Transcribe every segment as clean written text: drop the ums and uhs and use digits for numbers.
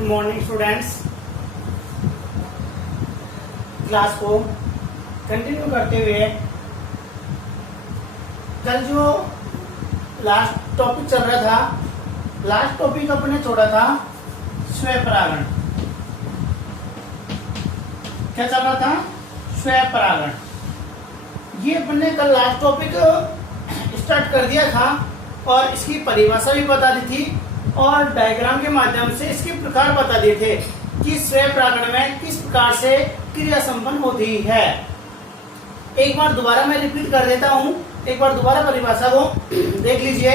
Good morning students. Class को continue करते हुए कल जो लास्ट टॉपिक चल रहा था, लास्ट टॉपिक अपने छोड़ा था स्वयं परागण। क्या चल रहा था? स्वयं परागण। ये अपन ने कल लास्ट टॉपिक स्टार्ट कर दिया था और इसकी परिभाषा भी बता दी थी और डायग्राम के माध्यम से इसके प्रकार बता दिए थे कि स्वयं परागण में किस प्रकार से क्रिया संपन्न होती है। एक बार दोबारा मैं रिपीट कर देता हूं, एक बार दोबारा परिभाषा को देख लीजिए।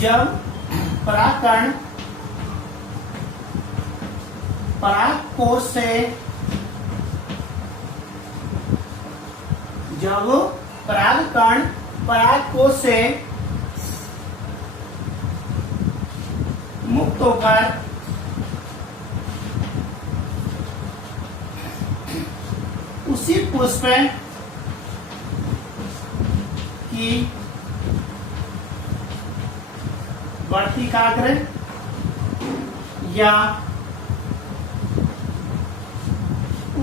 जब परागकण परागकोश से जब परागकण परागकोश से मुक्त होकर उसी पुष्प की वर्तिकाग्र या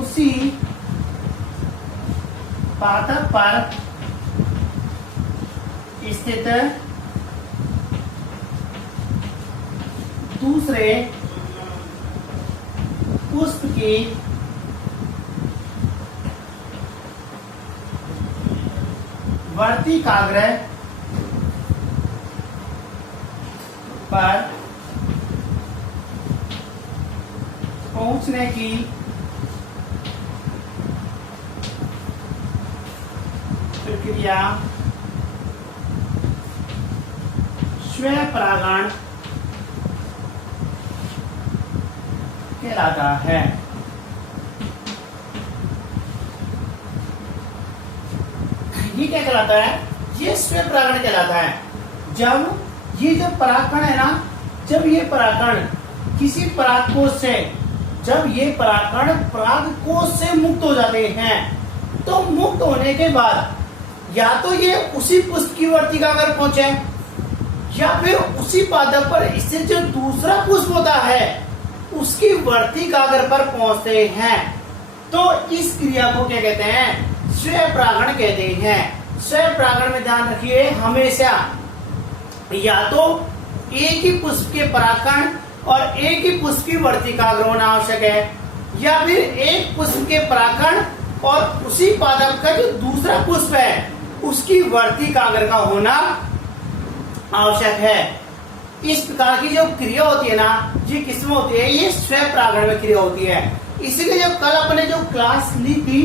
उसी पादप पर स्थित दूसरे पुष्प की वर्तिकाग्र पर पहुंचने की प्रक्रिया स्वयं परागण कहलाता है। ये क्या कहलाता है? ये स्वयं परागण कहलाता है। जब ये जो परागकण है ना, जब ये परागकण किसी परागकोश से, जब ये परागकण परागकोश से मुक्त हो जाते हैं तो मुक्त होने के बाद या तो ये उसी पुष्प की वर्तिकाग्र पहुंचे या फिर उसी पादप पर इससे जो दूसरा पुष्प होता है उसकी वर्तिकाग्र पर पहुंचते हैं। तो इस क्रिया को क्या कहते हैं? स्वयं परागण कहते हैं। स्वयं परागण में ध्यान रखिए, हमेशा या तो एक ही पुष्प के परागकण और एक ही पुष्प की वर्तिकाग्र होना आवश्यक है या फिर एक पुष्प के परागकण और उसी पादप का जो दूसरा पुष्प है उसकी वर्तिकाग्र का होना आवश्यक है। इस प्रकार की जो क्रिया होती है ना, ये किसमें होती है? ये स्वयं परागण में क्रिया होती है। इसीलिए जब कल अपने जो क्लास ली थी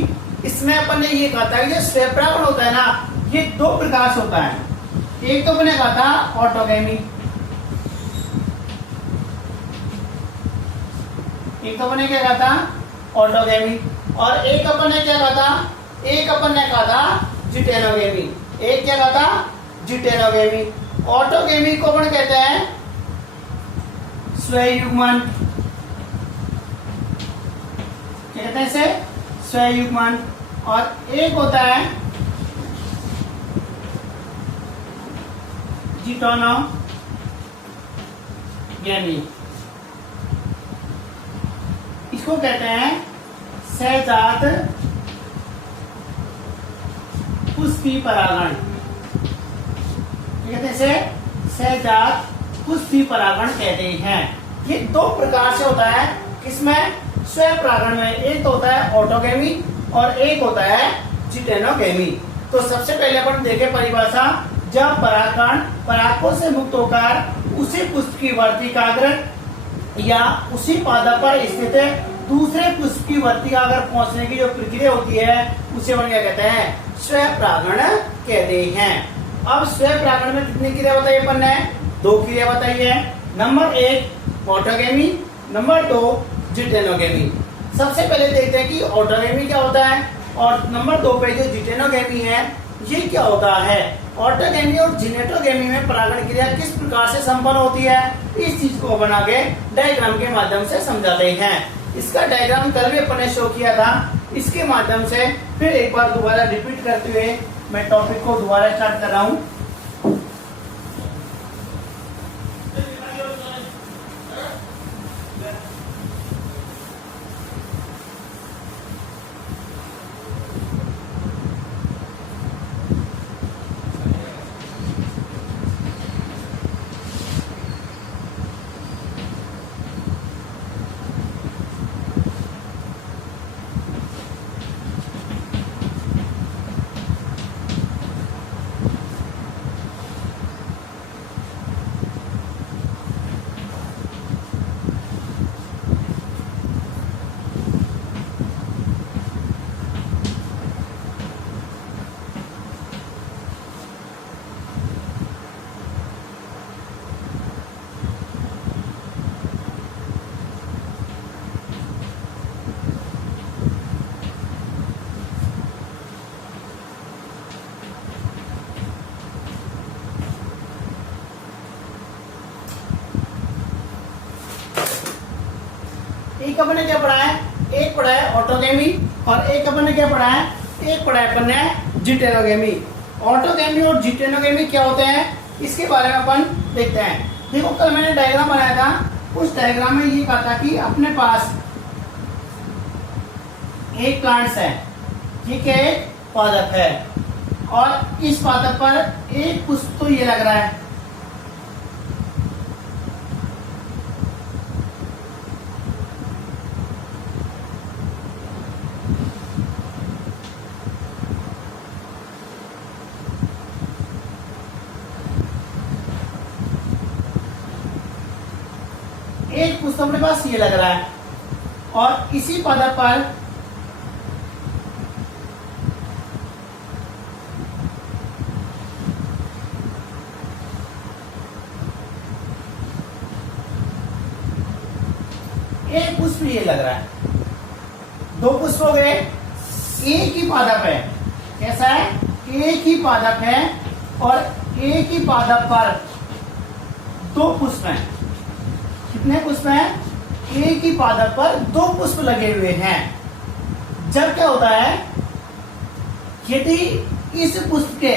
इसमें अपन ने ये कहा था कि जो स्वयं परागण होता है ना, ये दो प्रकार से होता है। एक तो अपने कहा था ऑटोगेमी, एक तो अपने क्या कहा था? ऑटोगेमी। और एक अपन ने क्या कहा था? एक अपन ने कहा था जिटेनोगेमी। एक क्या कहा था? जिटेनोगेमी। ऑटोगेमी को अपन कहते हैं स्वयुग्मन। क्या कहते हैं इसे? स्वयुग्मन। और एक होता है जिटोनोगेमी। इसको कहते हैं सहजात पुष्पी परागण। कहते हैं इसे सहजात पुष्पी परागण कहते हैं। ये दो प्रकार से होता है। किसमें? स्वयं परागण में। एक तो होता है ऑटोगेमी और एक होता है जिटेनोगेमी। तो सबसे पहले अपन देखें परिभाषा। जब परागकण परागकोश से मुक्त होकर उसी पुष्प की वर्तिकाग्र या उसी पादप पर स्थित दूसरे पुष्प की वर्तिकाग्र पहुंचने की जो प्रक्रिया होती है उसे अपन क्या कहते हैं? स्वयं परागण कहते हैं। अब स्वयं परागण में कितनी क्रिया बताई अपन ने? दो क्रिया बताई है। नंबर एक ऑटोगेमी, नंबर दो जिटेनोगेमी। सबसे पहले देखते हैं कि ऑटोगेमी क्या होता है और नंबर दो पे जो जिटेनोगेमी है ये क्या होता है। ऑटोगेमी और जिनेटोगेमी में परागण क्रिया किस प्रकार से संपन्न होती है, इस चीज को बना के डायग्राम के माध्यम से समझाते हैं। इसका डायग्राम कल भी अपन ने शो किया था। इसके माध्यम से फिर एक बार दोबारा रिपीट करते हुए मैं टॉपिक को दोबारा स्टार्ट कर रहा हूं। एक अपन ने क्या पढ़ा है, एक पढ़ा है ऑटोगेमी और एक अपन ने क्या पढ़ा है, एक पढ़ा है अपन ने जिटेनोगेमी। ऑटोगेमी और जिटेनोगेमी क्या होते हैं इसके बारे में अपन देखते हैं। देखो कल मैंने डायग्राम बनाया था, उस डायग्राम में ये कहा था कि अपने पास एक प्लांट्स है, ठीक है, एक पादप है और इस पादप पर एक पुष्प तो ये लग रहा है, एक पुष्प अपने पास ये लग रहा है और इसी पादप पर एक पुष्प ये लग रहा है। दो पुष्प हो गए, एक ही पादप है, कैसा है, एक ही पादप है और एक ही पादप पर दो पुष्प हैं। कितने पुष्प हैं, एक ही पादप पर दो पुष्प लगे हुए हैं। जब क्या होता है, यदि इस पुष्प के,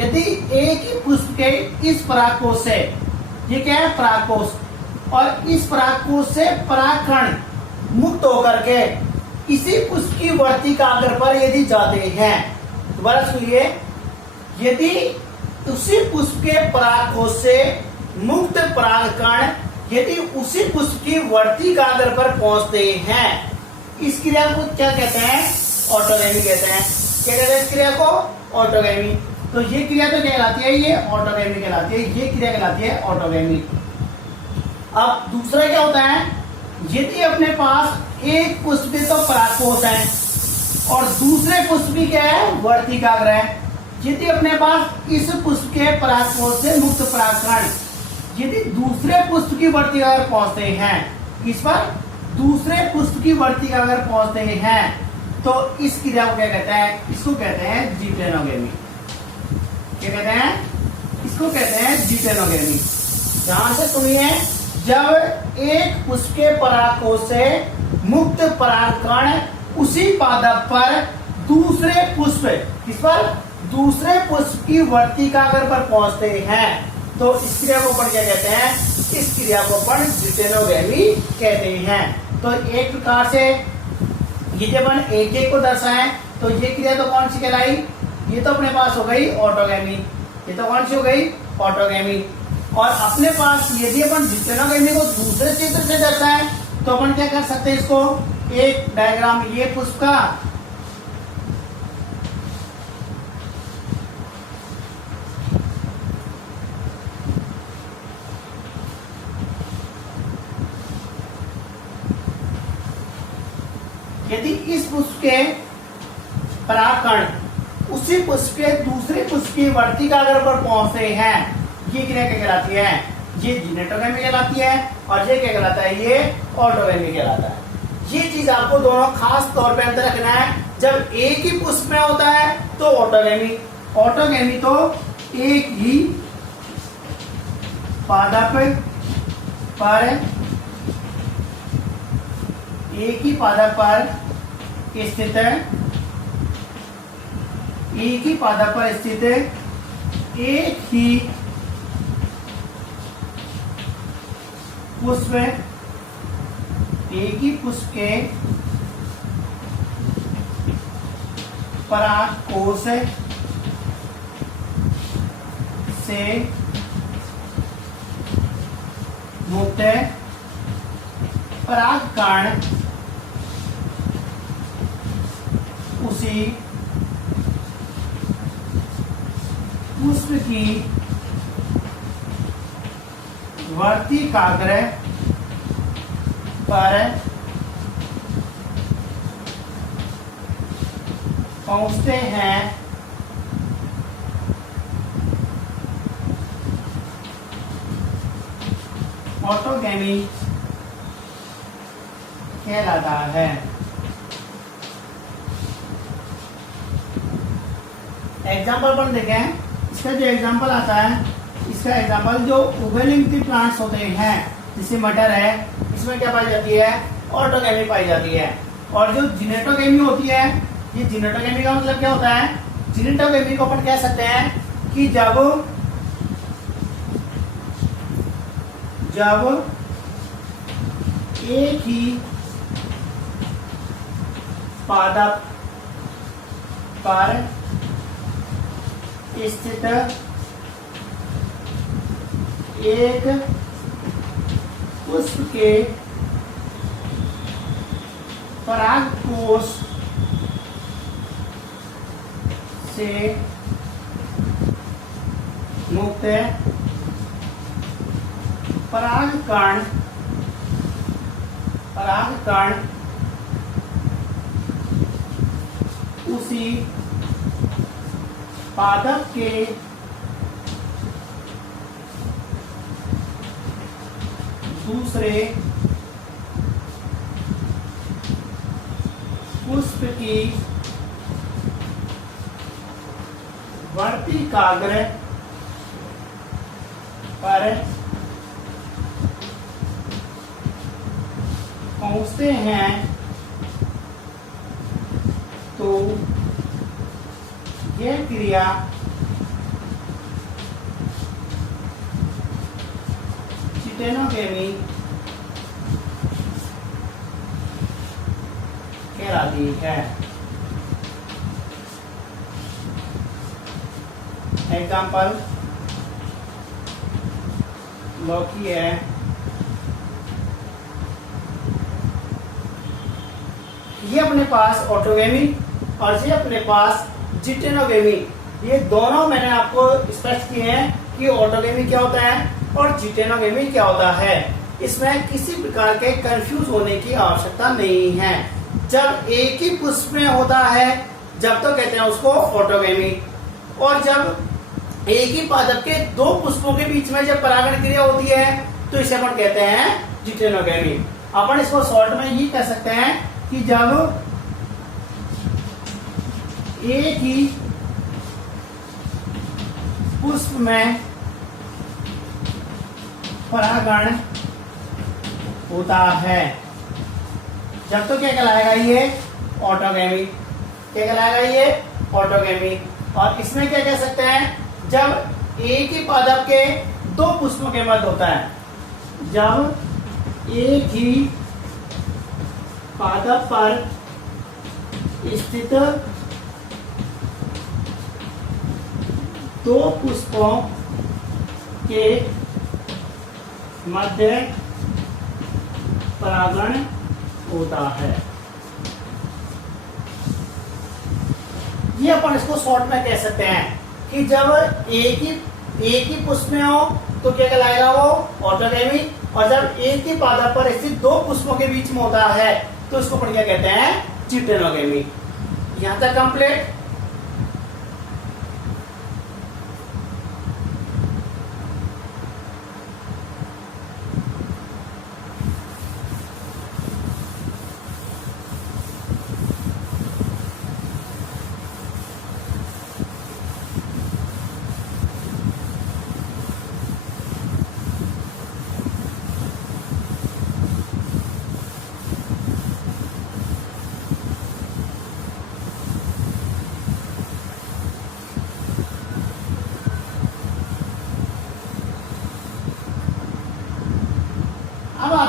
यदि एक ही पुष्प के इस परागकोश से, ये क्या है परागकोश, और इस परागकोश से परागकण मुक्त होकर के इसी पुष्प की वर्तिकाग्र पर यदि जाते हैं, दोबारा सुनिए, यदि उसी पुष्प के परागकोश से मुक्त परागकण यदि उसी पुष्प की वर्तिकाग्र पर पहुंचते हैं, इस क्रिया को क्या कहते हैं, ऑटोगेमी कहते हैं। क्या कहते हैं इस क्रिया को, ऑटोगेमी। तो ये क्रिया तो क्या कहलाती है, ये ऑटोगेमी कहलाती है, ये क्रिया कहलाती है ऑटोगेमी। अब दूसरा क्या होता है, यदि अपने पास एक पुष्प तो परागकोश है और दूसरे पुष्प की क्या है, वर्तिकाग्र है। यदि अपने पास इस पुष्प के परागकोश से मुक्त परागकण यदि दूसरे पुष्प की वर्तिकाग्र पहुंचते हैं, इस पर दूसरे पुष्प की वर्तिकाग्र पहुंचते हैं, तो इस क्रिया को क्या कहते हैं, इसको कहते हैं जिटेनोगेमी। क्या कहते हैं, इसको कहते हैं जिटेनोगेमी। ध्यान से सुनिए, जब एक पुष्प के परागकोश से मुक्त परागकण उसी पादप पर दूसरे पुष्प, किस पर, दूसरे पुष्प की वर्तिकाग्र पर पहुंचते हैं, तो इस क्रिया को अपन क्या कहते हैं, इस क्रिया को अपन जिटेनोगेमी कहते हैं। तो एक प्रकार से ये जब अपन एक एक को दर्शाएं तो ये क्रिया तो कौन सी कहलाई, ये तो अपने पास हो गई ऑटोगेमी, ये तो कौन सी हो गई, ऑटोगेमी। और अपने पास यदि अपन जिटेनोगेमी को दूसरे चित्र से दर्शाएं तो अपन क्या कर सकते हैं, इसको एक डायग्राम, ये पुष्प का यदि इस पुष्प के परागकण उसी पुष्प के दूसरे पुष्प की वर्तिकाग्र पर पहुंचते हैं, ये क्रिया क्या कहलाती है, ये जिटेनोगेमी कहलाती है और ये क्या कहलाता है, ये ऑटोगेमी कहलाता है। ये चीज आपको दोनों खास तौर पे अंतर रखना है। जब एक ही पुष्प में होता है तो ऑटोगेमी, ऑटोगेमी तो एक ही पादप पर, एक ही पादप पर स्थित है, एक ही पादप पर स्थित है, एक ही पुष्प, एक ही पुष्प के परागकोश से मुक्त है, परागकण उसी पुष्प की वर्तिकाग्र पर पहुंचते हैं, ऑटोगैमी कहलाता है। एग्जाम्पल पर देखें, इसका जो एग्जाम्पल आता है, इसका एग्जाम्पल जो उभयलिंगी प्लांट्स होते हैं, जैसे मटर है, इसमें क्या पाई जाती है, ऑटोगैमी पाई जाती है। और जो जिनेटोगैमी होती है, ये जिनेटोगैमी का मतलब क्या होता है, जिनेटोगैमी को अपन कह सकते हैं कि जब एक ही पादप पर स्थित एक पुष्प के परागकोश से मुक्त परागकण उसी पादप के दूसरे पुष्प की वर्तिकाग्र पर पहुंचते हैं, तो यह क्रिया चिटेनोगेमी कहलाती है। एग्जाम्पल लौकी है, ये अपने पास ऑटोगेमी और ये अपने पास जिटेनोगेमी, ये दोनों मैंने आपको स्पष्ट किए हैं कि ऑटोगेमी क्या होता है और जिटेनोगेमी क्या होता है। इसमें किसी प्रकार के कंफ्यूज होने की आवश्यकता नहीं है। जब एक ही पुष्प में होता है जब तो कहते हैं उसको ऑटोगेमी, और जब एक ही पादप के दो पुष्पों के बीच में जब परागण क्रिया होती है तो इसे अपन कहते हैं जिटेनोगेमी। अपन इसको शॉर्ट में ये कह सकते हैं कि जब एक ही पुष्प में परागण होता है जब तो क्या कहलाएगा ये ऑटोगेमी। क्या कहलाएगा ये ऑटोगेमी। और इसमें क्या कह सकते हैं, जब एक ही पादप के दो पुष्पों के मध्य होता है, जब एक ही पादप पर स्थित दो पुष्पों के मध्य परागण होता है। ये अपन इसको शॉर्ट में कह सकते हैं कि जब एक ही पुष्प में हो तो क्या कहलाएगा वो ऑटोगेमी, और जब एक ही पादप पर स्थित दो पुष्पों के बीच में होता है तो इसको अपन क्या कहते हैं, जिटेनोगेमी। यहां तक कंप्लीट।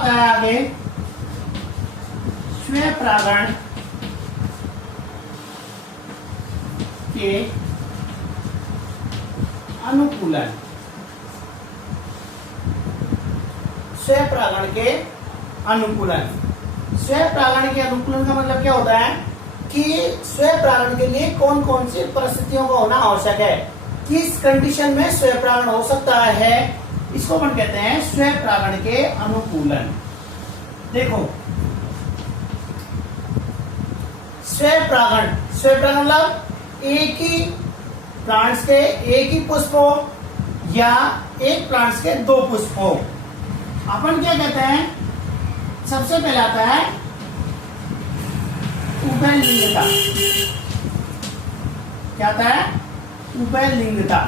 आता है आगे स्वयं परागण के अनुकूलन। स्वयं परागण के अनुकूलन। स्वयं परागण के अनुकूलन का मतलब क्या होता है कि स्वयं परागण के लिए कौन कौन सी परिस्थितियों का होना आवश्यक है, किस कंडीशन में स्वयं परागण हो सकता है, इसको अपन कहते हैं स्वयं परागण के अनुकूलन। देखो स्वयं परागण, स्वयं परागण मतलब एक ही प्लांट्स के एक ही पुष्प हो या एक प्लांट्स के दो पुष्प हो। अपन क्या कहते हैं, सबसे पहले आता है उभयलिंगता। क्या आता है, उभयलिंगता।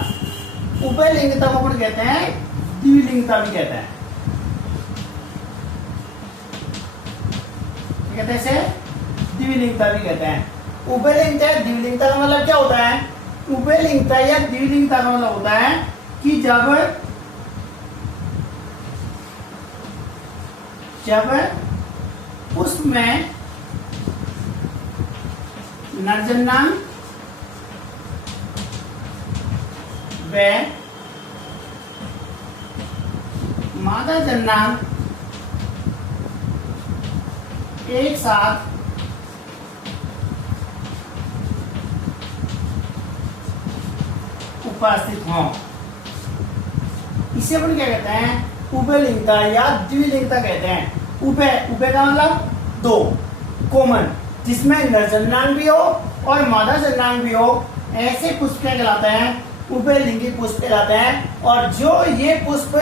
उभयलिंगता को अपन कहते हैं द्विलिंगता भी कहते हैं। कहते हैं इसे द्विलिंगता भी कहते हैं। उभयलिंगता द्विलिंगता का मतलब क्या होता है, उभयलिंगता या द्विलिंगता का मतलब होता है कि जब उसमें नरजन्नांग व मादा जन्नांग एक साथ उपस्थित हों, इसे अपन क्या कहते हैं, उभयलिंगता या द्विलिंगता कहते हैं। उभय, उभय का मतलब दो, कॉमन, जिसमें नरजन्नांग भी हो और मादा जन्नांग भी हो, ऐसे पुष्प क्या कहलाते हैं, उभयलिंगी पुष्प कहलाते हैं। और जो ये पुष्प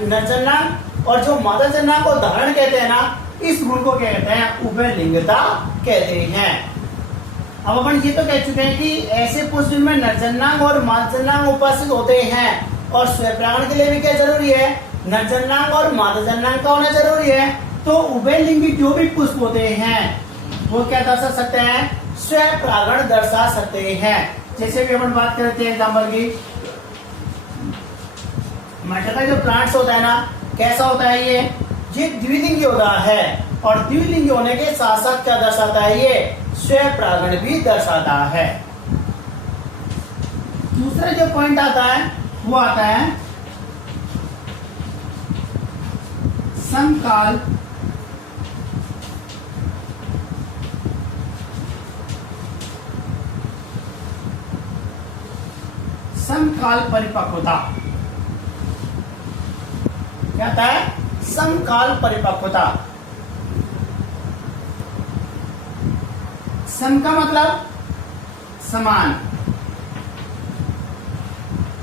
नरजन्नांग और जो मादा जन्नांग को धारण कहते हैं ना, इस गुण को क्या कहते हैं, उभयलिंगता कहते हैं। अब अपन ये तो कह चुके हैं कि ऐसे पुष्प जिनमें नरजन्नांग और मादजन्नांग उपस्थित होते हैं, और स्वयं परागण के लिए भी क्या जरूरी है, नरजन्नांग और मादजन्नांग का होना जरूरी है। तो उभयलिंगी जो भी पुष्प होते हैं वो क्या दर्शा सकते हैं, स्वयं परागण दर्शा सकते हैं। जैसे भी अपन बात करते हैं एग्जाम्पल की, मटर का जो प्लांट्स होता है ना, कैसा होता है ये द्विलिंगी होता है, और द्विलिंगी होने के साथ साथ क्या दर्शाता है, ये स्वयं परागण भी दर्शाता है। दूसरा जो पॉइंट आता है वो आता है समकाल समकाल परिपक्वता। क्या आता है, समकाल परिपक्वता। सम का मतलब समान,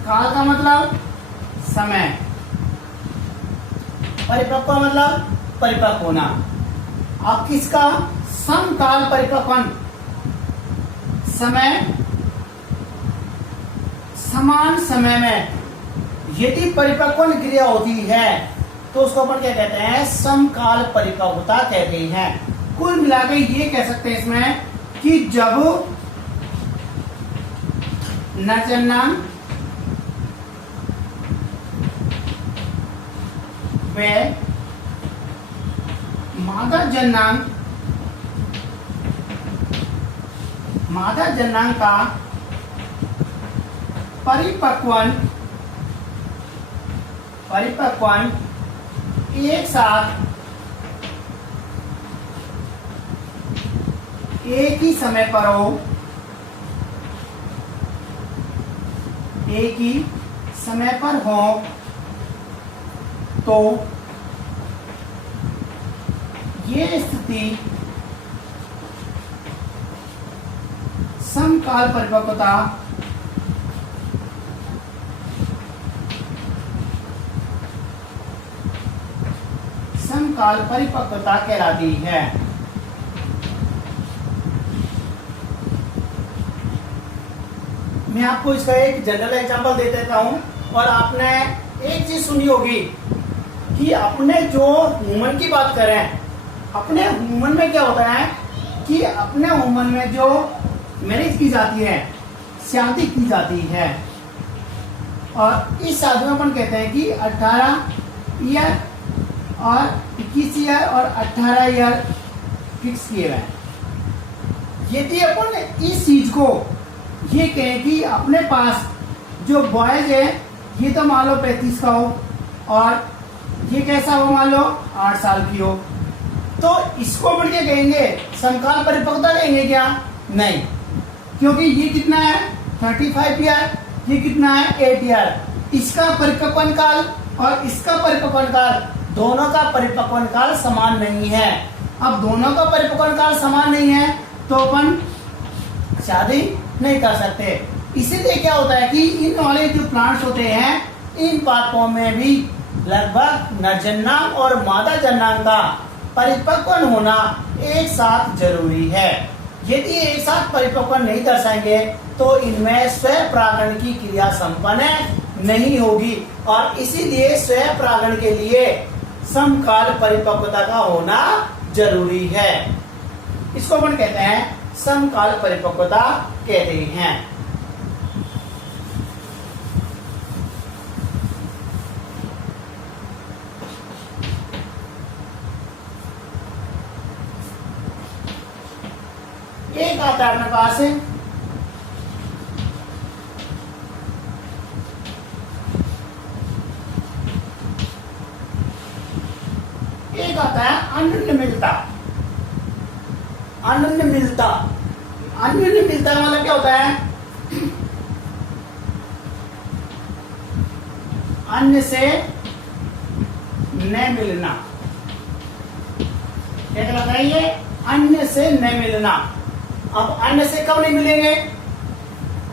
काल का मतलब समय, परिपक्व मतलब परिपक्व होना। अब किसका, समकाल परिपक्वन, समय समान समय में यदि परिपक्वन क्रिया होती है तो उसको अपन क्या कहते हैं, समकाल परिपक्वता कहते हैं। कुल मिलाकर ये कह सकते हैं इसमें कि जब नरजन्नांग व मादा जन्नांग का परिपक्वन एक साथ एक ही समय पर हो, एक ही समय पर हो, तो ये स्थिति समकाल परिपक्वता समकाल परिपक्वता कहलाती है। मैं आपको इसका एक जनरल एग्जांपल दे देता हूं। और आपने एक चीज सुनी होगी कि अपने जो ह्यूमन की बात करें, अपने ह्यूमन में क्या होता है कि अपने ह्यूमन में जो मैरिज की जाती है, शादी की जाती है, और इस शादी में अपन कहते हैं कि 18 ईयर और 21 ईयर और 18 ईयर फिक्स किए हुए हैं। यदि अपन इस चीज को ये कहें कि अपने पास जो बॉयज है ये तो मान लो 35 का हो और ये कैसा हो मान लो 8 साल की हो, तो इसको अपन क्या कहेंगे, समकाल परिपक्वता कहेंगे क्या? नहीं, क्योंकि ये कितना है 35 ईयर, ये कितना है 8 ईयर। इसका परिपक्वन काल और इसका परिपक्वन काल, दोनों का परिपक्वन काल समान नहीं है। अब दोनों का परिपक्वन काल समान नहीं है तो अपन शादी नहीं कर सकते। इसीलिए क्या होता है कि इन वाले जो प्लांट्स होते हैं इन पादपों में भी लगभग नरजन्नांग और मादा जन्नांग का परिपक्वन होना एक साथ जरूरी है। यदि एक साथ परिपक्वन नहीं दर्शाएंगे तो इनमें स्वयं परागण की क्रिया संपन्न नहीं होगी और इसीलिए स्वयं परागण के लिए समकाल परिपक्वता का होना जरूरी है। इसको अपन कहते हैं समकाल परिपक्वता कहते हैं। एक आता है अपने पास एक आता है अन्योन्यमिलता। अन्योन्यमिलता, अन्योन्यमिलता का मतलब क्या होता है? अन्य से न मिलना। क्या कहलाता है ये? अन्य से न मिलना। अब अन्य से कब नहीं मिलेंगे?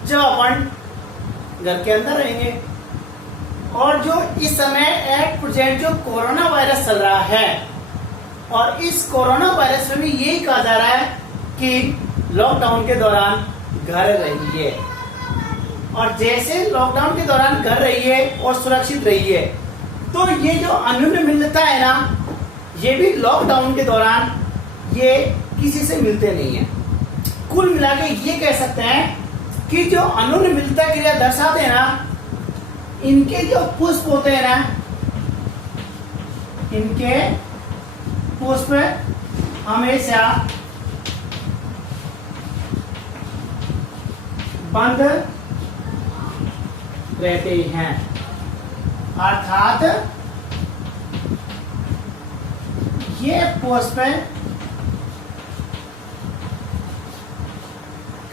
जब अपन घर के अंदर रहेंगे। और जो इस समय एट प्रेजेंट जो कोरोना वायरस चल रहा है और इस कोरोना वायरस में भी यही कहा जा रहा है कि लॉकडाउन के दौरान घर रहिए और जैसे लॉकडाउन के दौरान घर रहिए और सुरक्षित रहिए, तो ये जो अन्योन्य मिलता है ना, ये भी लॉकडाउन के दौरान ये किसी से मिलते नहीं है। कुल मिला के ये कह सकते हैं कि जो अन्योन्य मिलता क्रिया दर्शाते हैं ना, इनके जो पुष्प होते हैं ना, इनके पुष्प हमेशा बंद रहते हैं, अर्थात ये पुष्प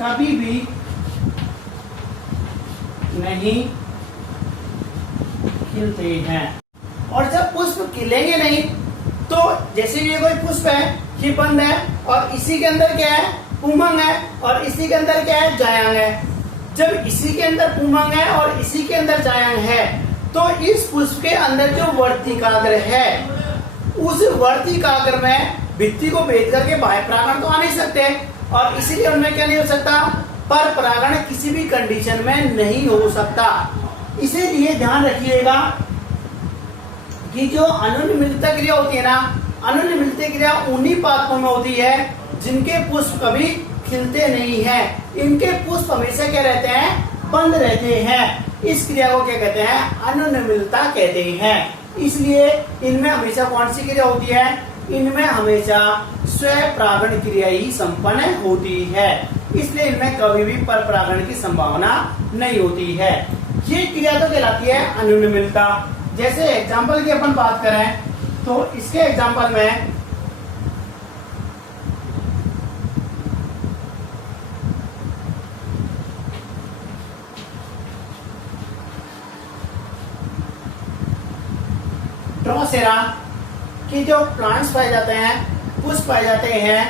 कभी भी नहीं खिलते हैं। और जब पुष्प खिलेंगे नहीं तो जैसे ये कोई पुष्प है ये बंद है और इसी के अंदर क्या है? उमंग है और इसी के अंदर क्या है? जायांग है। जब इसी के अंदर उमंग है और इसी के अंदर जायांग है तो इस पुष्प के अंदर जो वर्तिकाग्र है उस वर्तिकाग्र में भित्ति को भेद करके बाह्य परागण तो आ नहीं सकते और इसीलिए उनमें क्या नहीं हो सकता? पर परागण किसी भी कंडीशन में नहीं हो सकता। इसीलिए ध्यान रखिएगा कि जो अन्योन्य मिलता क्रिया होती है ना, अन्योन्य मिलती क्रिया उन्हीं पादपों में होती है जिनके पुष्प कभी खिलते नहीं है। इनके पुष्प हमेशा क्या रहते हैं? बंद रहते हैं। इस क्रिया को क्या कहते हैं? अन्योन्य मिलता कहते हैं। इसलिए इनमें हमेशा कौन सी क्रिया होती है? इनमें हमेशा स्वयं परागण क्रिया ही संपन्न होती है। इसलिए इनमें कभी भी पर परागण की संभावना नहीं होती है। ये क्रिया तो कहलाती है अन्योन्य मिलता। जैसे एग्जाम्पल की अपन बात करें तो इसके एग्जाम्पल में ड्रोसेरा के जो प्लांट्स पाए जाते हैं, पुष्प पाए जाते हैं,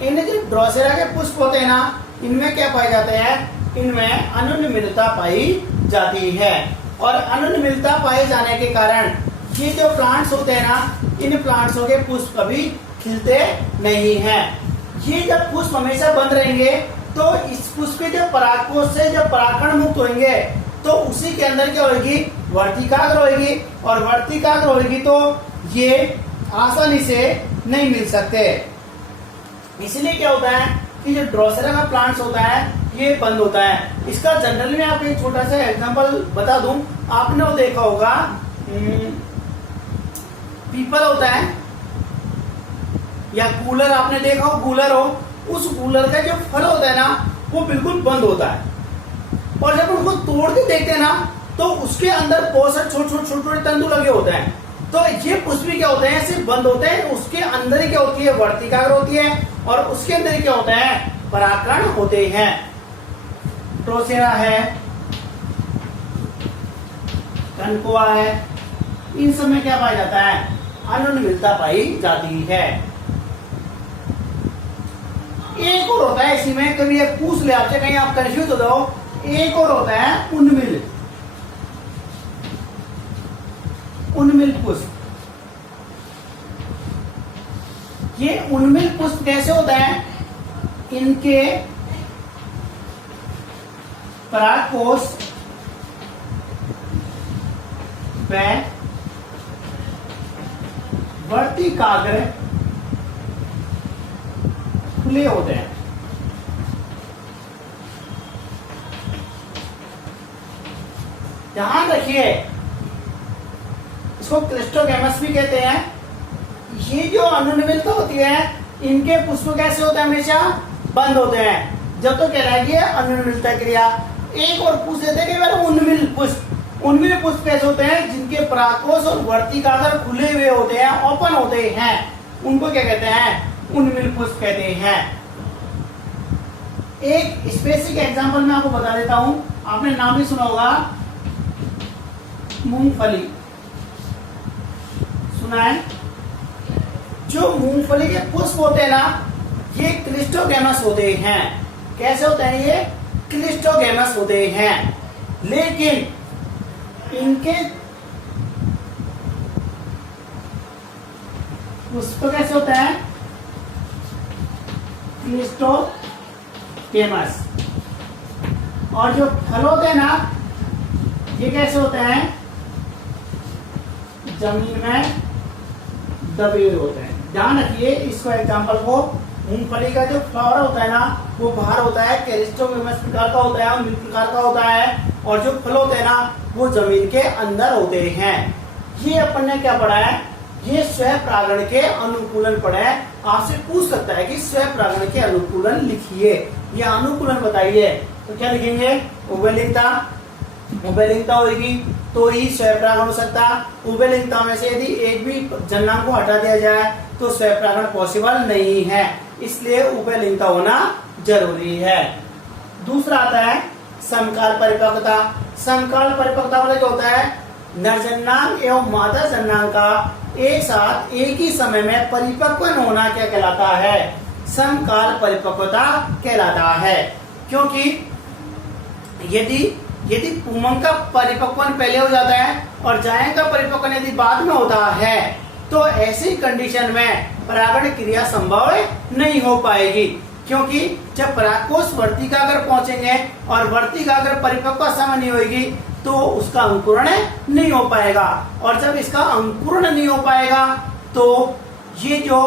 इनमें जो ड्रोसेरा के पुष्प होते हैं ना, इनमें क्या पाए जाते हैं? इनमें अन्योन्य मिलता पाई जाती है और अन्योन्य मिलता पाए जाने के कारण ये जो प्लांट्स होते हैं ना, इन प्लांट्सों के पुष्प कभी खिलते नहीं हैं। ये जब पुष्प हमेशा बंद रहेंगे तो इस पुष्प के जब परागकोश से जब परागकण मुक्त होंगे तो उसी के अंदर क्या होगी? वर्तिकाग्र होगी और वर्तिकाग्र होगी तो ये आसानी से नहीं मिल सकते। इसलिए क्या होता है कि जो ड्रोसेरा का प्लांट्स होता है ये बंद होता है। इसका जनरली मैं आपको एक छोटा सा एग्जांपल बता दूं। आपने वो देखा होगा पीपल होता है या कूलर, आपने देखा हो कूलर हो, उस कूलर का जो फल होता है ना वो बिल्कुल बंद होता है, और जब उनको तोड़ के देखते हैं ना तो उसके अंदर बहुत सारे छोटे छोटे तंतु लगे होते हैं। तो ये पुष्प भी क्या होते हैं, सिर्फ बंद होते हैं, उसके अंदर ही क्या होती है, वर्तिकाग्र होती है, और उसके अंदर ही क्या होता है, परागकण होते हैं। प्रोसेरा है, कनकोआ है, इन सब में क्या पाया जाता है, अनुन्मिलता पाई जाती है। एक और होता है इसी में, कभी एक पूछ ले आपसे, कहीं आप कंफ्यूज हो जाओ, एक और होता है उन्मिल, उन्मिल पुष्प। ये उन्मिल पुष्प कैसे होता है, इनके परागकोश व वर्तिकाग्र खुले होते हैं। ध्यान रखिए, इसको क्लिस्टोगैमस भी कहते हैं। ये जो अनुन्मिलता होती है, इनके पुष्प कैसे होते हैं, हमेशा बंद होते हैं जब तो कहलाएगी अनुन्मिलता क्रिया। एक और पूछ लेते हैं कि उन्मिल पुष्प, उन्मिल पुष्प कैसे होते हैं, जिनके परागकोश और वर्तिकाग्र खुले हुए होते हैं, ओपन होते हैं, उनको क्या कहते हैं, उन्मिल पुष्प कहते हैं। एक स्पेसिफिक एग्जांपल मैं आपको बता देता हूं, आपने नाम भी सुना होगा, मूंगफली सुना है। जो मूंगफली के पुष्प होते हैं ना, ये क्लिस्टोगैमस होते हैं। कैसे होते हैं, ये क्लिस्टोगैमस होते हैं, लेकिन इनके पुष्प कैसे होता है, क्लिस्टोगैमस। और जो फल होते हैं ना, ये कैसे होते हैं, जमीन में दबे हुए होते हैं। ध्यान रखिए इसको, एग्जांपल को, मूंगफली का जो फ्लावर होता है ना वो बाहर होता है, क्लिस्टोगैमस प्रकार का होता है, मिल प्रकार का होता है, और जो फल होते हैं ना वो जमीन के अंदर होते हैं। ये अपन ने क्या पढ़ा है, ये स्वयं परागण के अनुकूलन पढ़ा है। आपसे पूछ सकता है कि स्वयं परागण के अनुकूलन लिखिए या अनुकूलन बताइए, तो क्या लिखेंगे, उभयलिंगता, उभयलिंगता होगी तो ही स्वयं परागण हो सकता। उभयलिंगता में से यदि एक भी जननांग को हटा दिया जाए तो स्वयं परागण पॉसिबल नहीं है, इसलिए उभयलिंगता होना जरूरी है। दूसरा आता है समकाल परिपक्वता। समकाल परिपक्वता वाला जो होता है, नर जननांग एवं मादा जननांग का एक साथ एक ही समय में परिपक्व होना क्या कहलाता है, समकाल परिपक्वता कहलाता है। क्योंकि यदि पुंमंग का परिपक्वन पहले हो जाता है और जायंग का परिपक्वन यदि बाद में होता है, तो ऐसी कंडीशन में परागण क्रिया संभव नहीं हो पाएगी। क्योंकि जब परागकोश वर्तिकाग्र पहुंचेंगे और वर्तिकाग्र परिपक्व समय नहीं होगी तो उसका अंकुरण नहीं हो पाएगा, और जब इसका अंकुरण नहीं हो पाएगा तो ये जो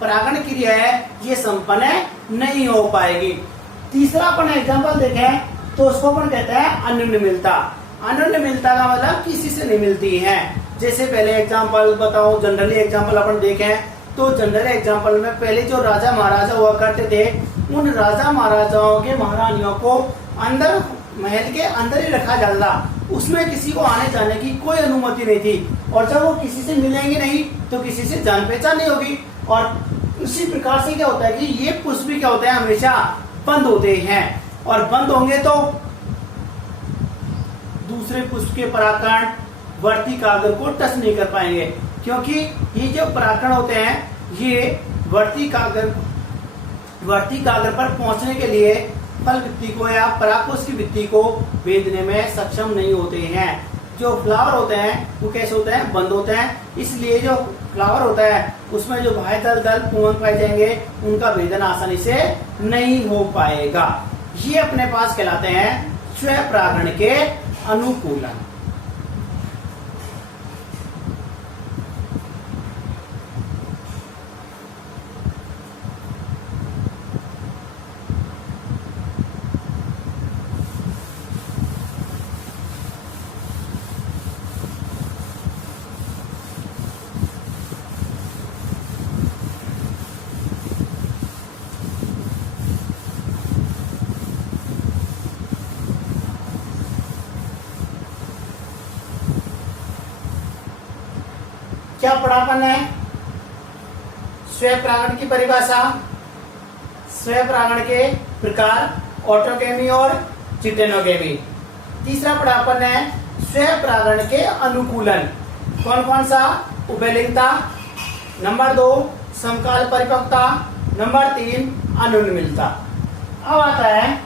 परागण क्रिया है ये संपन्न नहीं हो पाएगी। तीसरा अपन एग्जांपल देखें तो उसको अपन कहते हैं अनुन्मिलता। अनुन्मिलता का मतलब किसी से नहीं मिलती है। जैसे पहले एग्जांपल बताओ, जनरली एग्जांपल अपन देखें तो जनरल एग्जांपल में पहले जो राजा महाराजा हुआ करते थे, उन राजा महाराजाओं के महारानियों को अंदर महल के अंदर ही रखा जाता था, उसमें किसी को आने जाने की कोई अनुमति नहीं थी, और जब वो किसी से मिलेंगे नहीं तो किसी से जान पहचान नहीं होगी। और उसी प्रकार से क्या होता है कि ये पुष्प भी क्या होते हैं, हमेशा बंद होते हैं, और बंद होंगे तो दूसरे पुष्प के परागकण वर्तिकाग्र को टच नहीं कर पाएंगे, क्योंकि ये जो परागकण होते हैं ये वर्तिकाग्र पर पहुंचने के लिए फल भित्ति को या परागकोश की भित्ति को भेदने में सक्षम नहीं होते हैं। जो फ्लावर होते हैं वो कैसे होते हैं, बंद होते हैं, इसलिए जो फ्लावर होता है उसमें जो बाह्य दल पुंमंग पाए जाएंगे उनका भेदन आसानी से नहीं हो पाएगा। ये अपने पास कहलाते हैं स्वयं परागण के अनुकूलन। क्या पढ़ा अपन है? स्वयं परागण की परिभाषा, स्वयं परागण के प्रकार, ऑटोगेमी और चिटेनोगेमी। तीसरा पढ़ा अपन है स्वयं परागण के अनुकूलन, कौन कौन सा? उभयलिंगता, नंबर 2 समकाल परिपक्वता, नंबर 3 अनुन्मिलता। अब आता है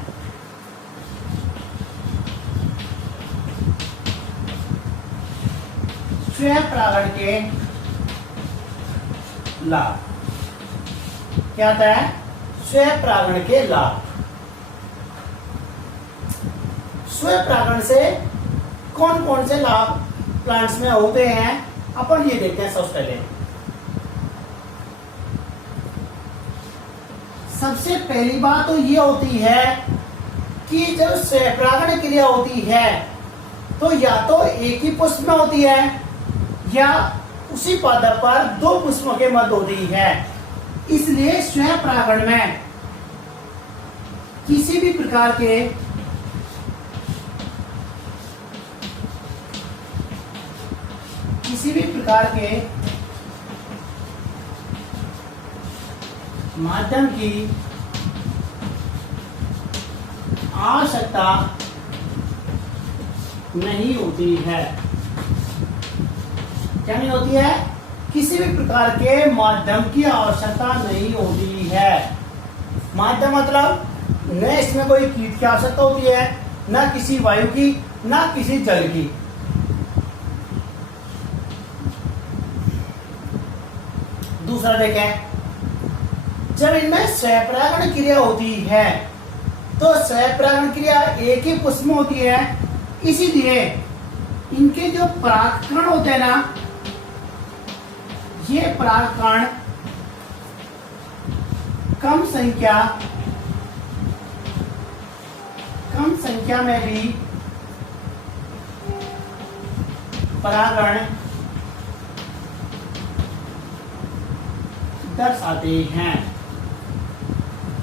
स्वयं परागण के लाभ। क्या आता है? स्वयं परागण के लाभ। स्वयं परागण से कौन कौन से लाभ प्लांट्स में होते हैं, अपन ये देखते हैं। सबसे पहले सबसे पहली बात तो ये होती है कि जब स्वयं परागण क्रिया होती है तो या तो एक ही पुष्प में होती है या उसी पादप पर 2 पुष्पों के मध्य होती है। इसलिए स्वयं परागण में किसी भी प्रकार के माध्यम की आवश्यकता नहीं होती है। क्या नहीं होती है? किसी भी प्रकार के माध्यम की आवश्यकता नहीं होती है। माध्यम मतलब न इसमें कोई कीट की आवश्यकता होती है, न किसी वायु की, न किसी जल की। दूसरा देखें, जब इनमें स्वयं परागण क्रिया होती है तो स्वयं परागण क्रिया एक ही पुष्प में होती है, इसीलिए इनके जो परागकण होते हैं ना, ये परागकण कम संख्या में भी परागण दर्शाते हैं।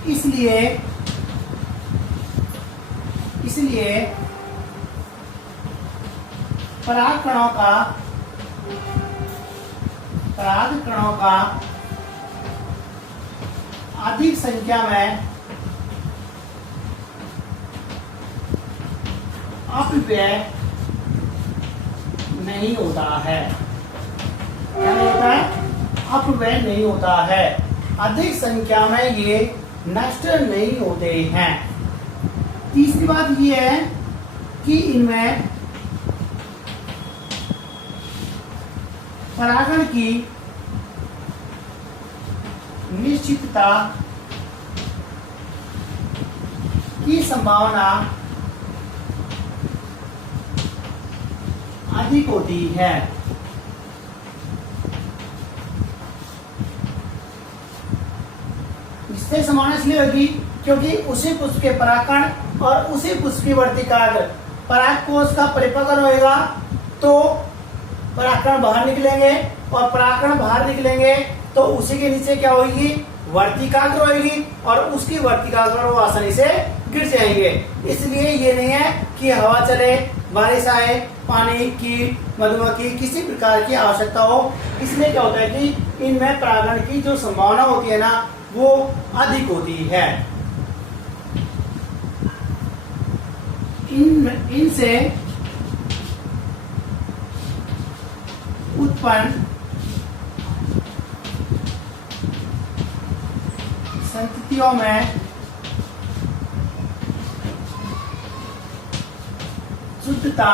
इसलिए परागकणों का अधिक संख्या में अपव्यय नहीं होता है। क्या नहीं होता है? अपव्यय नहीं होता है। अधिक संख्या में ये नष्ट नहीं होते हैं। तीसरी बात ये है कि इनमें परागण की निश्चितता की संभावना अधिक होती है। इससे संभावना इसलिए होगी क्योंकि उसी पुष्प के परागकण और उसी पुष्प की वर्तिकाग्र परागकोश का परिपक्व होगा तो परागकण बाहर निकलेंगे, और परागकण बाहर निकलेंगे तो उसी के नीचे क्या होगी? वर्तिकाग्र होगी, और उसकी वर्तिकाग्र वो आसानी से गिर जाएंगे। इसलिए ये नहीं है कि हवा चले, बारिश आए, पानी की, मधुमक्खी किसी प्रकार की आवश्यकता हो। इसलिए क्या होता है कि इनमें परागण की जो संभावना होती है ना, वो अधिक होती है। इनसे उत्पन्न संततियों में शुद्धता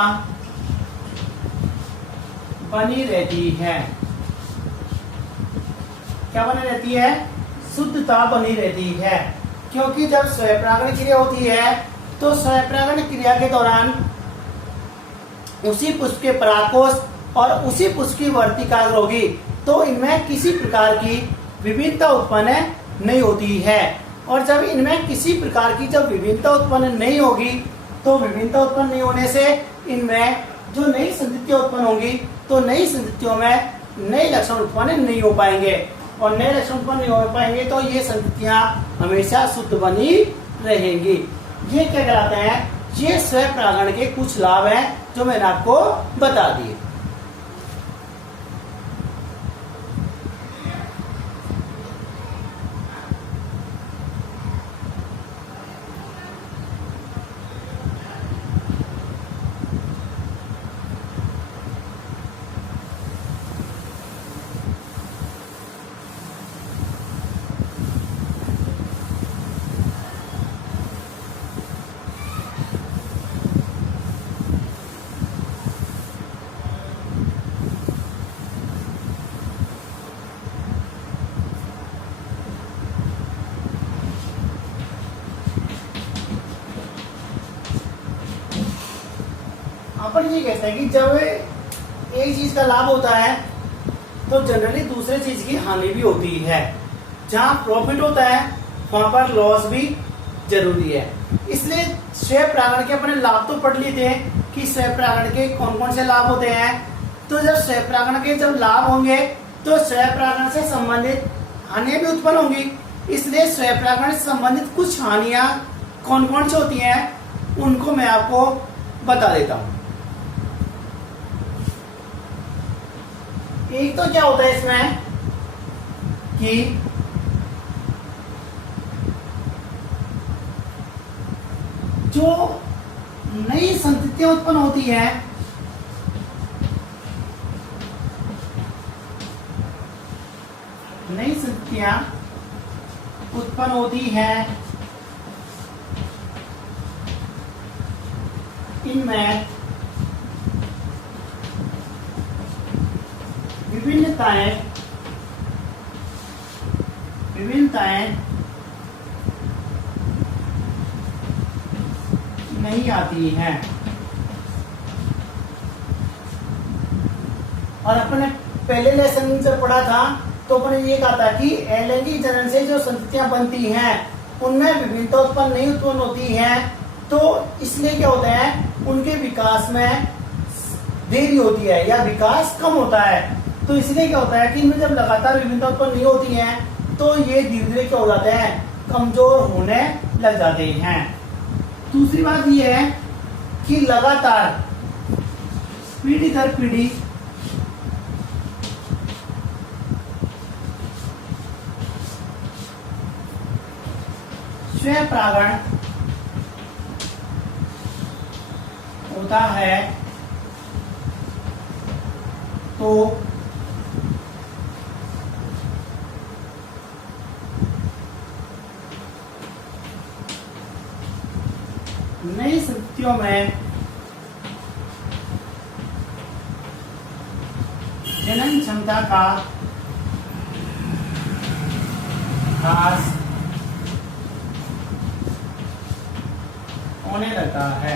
बनी रहती है। क्या बनी रहती है? शुद्धता बनी रहती है। क्योंकि जब स्वयं परागण क्रिया होती है तो स्वयं परागण क्रिया के दौरान उसी पुष्प के परागकोश और उसी पुष्प की वर्तिकाग्र होगी, तो इनमें किसी प्रकार की विभिन्नता उत्पन्न नहीं होती है। और जब इनमें किसी प्रकार की जब विभिन्नता उत्पन्न नहीं होगी, तो विभिन्नता उत्पन्न नहीं होने से इनमें जो नई संततियां उत्पन्न होंगी, तो नई संततियों में नए लक्षण उत्पन्न नहीं हो पाएंगे, और नए लक्षण उत्पन्न नहीं हो पाएंगे तो ये संततियां हमेशा शुद्ध बनी रहेंगी। ये क्या कहलाते हैं? ये स्वयं परागण के कुछ लाभ हैं जो मैंने आपको बता दिए। अपन ये कहते हैं कि जब एक चीज का लाभ होता है तो जनरली दूसरे चीज की हानि भी होती है। जहाँ प्रॉफिट होता है वहां पर लॉस भी जरूरी है। इसलिए स्वयं परागण के अपने लाभ तो पढ़ लिए थे कि स्वयं परागण के कौन कौन से लाभ होते हैं। तो जब स्वयं परागण के जब लाभ होंगे तो स्वयं परागण से संबंधित हानियां भी उत्पन्न होंगी। इसलिए स्वयं परागण से संबंधित कुछ हानियां कौन कौन सी होती हैं उनको मैं आपको बता देता हूं। एक तो क्या होता है इसमें कि जो नई संततियां उत्पन्न होती है नई संततियां उत्पन्न होती है इनमें विभिन्नताएं नहीं आती हैं। और अपने पहले लेसन में जब पढ़ा था तो अपने ये कहा था कि अलैंगिक जनन से जो संततियां बनती हैं उनमें विभिन्नता उत्पन्न नहीं उत्पन्न होती है। तो इसलिए क्या होता है उनके विकास में देरी होती है या विकास कम होता है। तो इसलिए क्या होता है कि इनमें जब लगातार विभिन्नता उत्पन्न नहीं होती है तो ये धीरे धीरे क्या हो जाते हैं कमजोर होने लग जाते हैं। दूसरी बात ये है कि लगातार पीढ़ी दर पीढ़ी स्वयं परागण होता है तो नई संततियों में जनन क्षमता का ह्रास होने लगता है।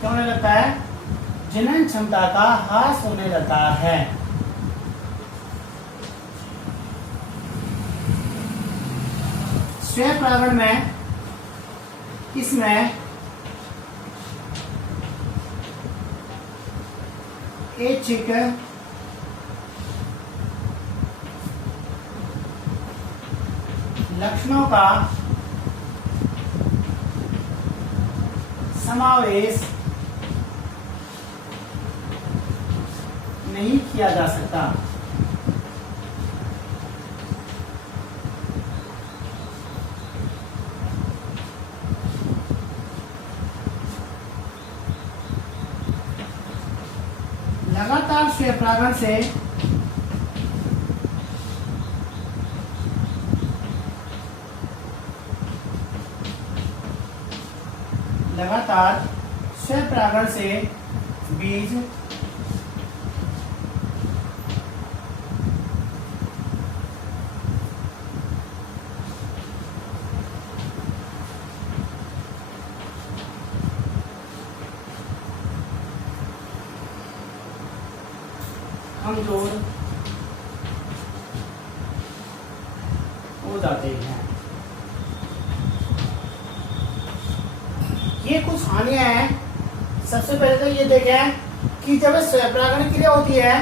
क्या होने लगता है जनन क्षमता का ह्रास होने लगता है। स्वयं परागण में इसमें ऐच्छिक लक्षणों का समावेश नहीं किया जा सकता। लगातार स्वयं परागण से बीज कमजोर हो जाते हैं। ये कुछ हानियां हैं। सबसे पहले तो ये देखें कि जब स्वयं परागण क्रिया होती है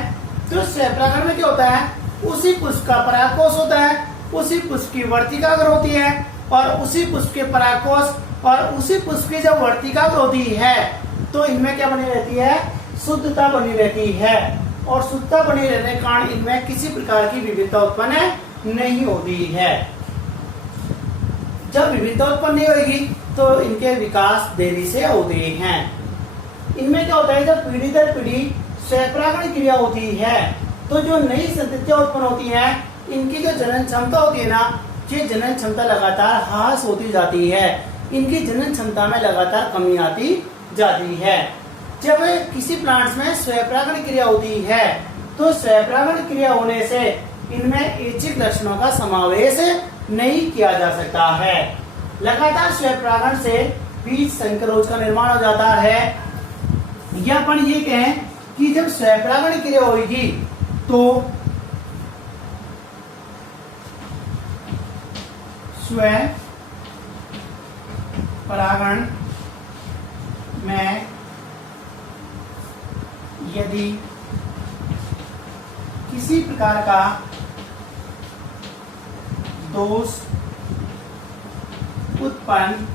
तो स्वयं परागण में क्या होता है उसी पुष्प का परागकोश होता है, उसी पुष्प की वर्तिका अगर होती है और उसी पुष्प के परागकोश और उसी पुष्प की जब वर्तिका अगर होती है तो इनमें क्या बनी रहती है शुद्धता बनी रहती है। और शुद्धता बनी रहने के कारण इनमें किसी प्रकार की विविधता उत्पन्न नहीं होती है। जब विविधता उत्पन्न नहीं होगी तो इनके विकास देरी से होते हैं। इनमें क्या होता है जब पीढ़ी दर पीढ़ी स्वयं परागण क्रिया होती है तो जो नई संततियां उत्पन्न होती हैं इनकी जो जनन क्षमता होती है ना ये जनन क्षमता लगातार ह्रास होती जाती है। इनकी जनन क्षमता में लगातार कमी आती जाती है। जब किसी प्लांट्स में स्वयं परागण क्रिया होती है तो स्वयं परागण क्रिया होने से इनमें ऐच्छिक लक्षणों का समावेश नहीं किया जा सकता है। लगातार स्व परागण से बीज संकरोच का निर्माण हो जाता है। या अपन ये कहें कि जब स्व परागण क्रिया होगी तो स्व परागण में यदि किसी प्रकार का दोष उत्पन्न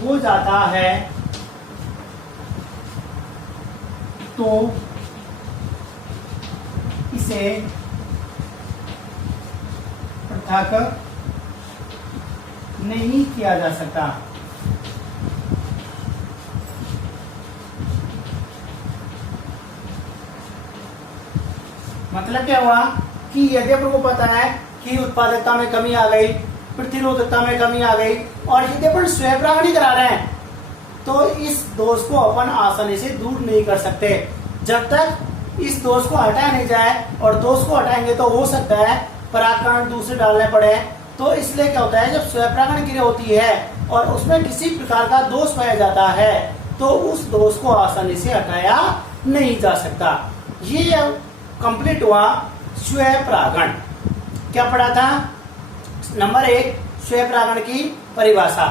हो जाता है तो इसे पृथक नहीं किया जा सकता। मतलब क्या हुआ कि यदि अपन को पता है कि उत्पादकता में कमी आ गई, प्रतिरोधकता में कमी आ गई, और यदि अपन स्व परागण करा रहे हैं तो इस दोष को अपन आसानी से दूर नहीं कर सकते। जब तक इस दोष को हटाया नहीं जाए, और दोष को हटाएंगे तो हो सकता है परागकण दूसरे डालने पड़े। तो इसलिए क्या होता है, जब स्व परागण क्रिया होती है और उसमें किसी प्रकार का दोष पाया जाता है तो उस दोष को आसानी से हटाया नहीं जा सकता। ये कंप्लीट हुआ स्व परागण। क्या पढ़ा था? नंबर 1 स्व परागण की परिभाषा,